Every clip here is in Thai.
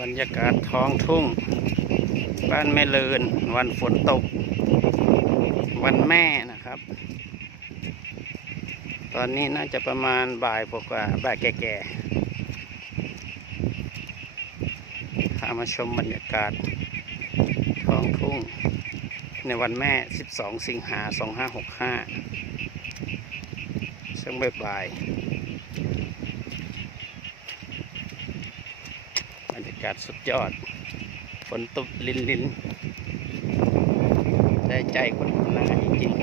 บรรยากาศท้องทุ่ง บ้านแม่เลิน วันฝนตก วันแม่นะครับ ตอนนี้น่าจะประมาณบ่ายกว่าบ่ายแก่ๆพามาชมบรรยากาศท้องทุ่ง ในวันแม่ 12 สิงหา 2565ช่วงบ่ายๆ รรยากาศสุดยอด ฝนตกลินลินได้ใจคนทำนาจริงๆ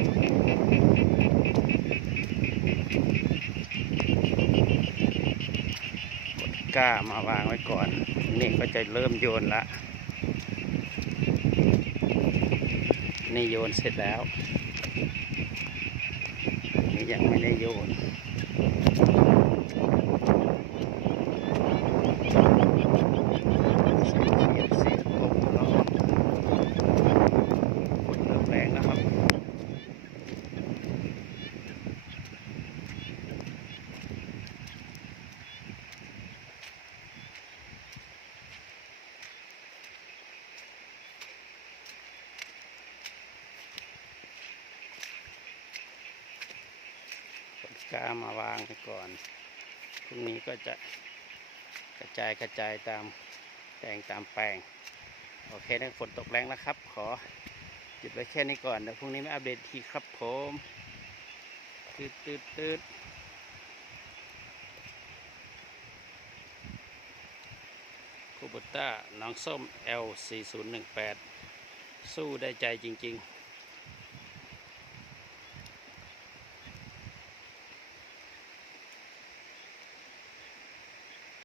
กดกล้ามาวางไว้ก่อน นี่ก็จะเริ่มโยนละ นี่โยนเสร็จแล้ว นี่ยังไม่ได้โยน เสียงเสียงลมแล้วฝนเริ่มแรงนะครับ กล้ามาวางไปก่อนพรุ่งนี้ก็จะกระจายกระจายตามแต่งตามแปลง โอเคนะฝนตกแรงนะครับ ขอหยุดไว้แค่นี้ก่อนเดี๋ยวพรุ่งนี้มาอัปเดตทีครับผมตืดตืดตืดคูบต้าน้องส้ม L4018 สู้ได้ใจจริง ๆ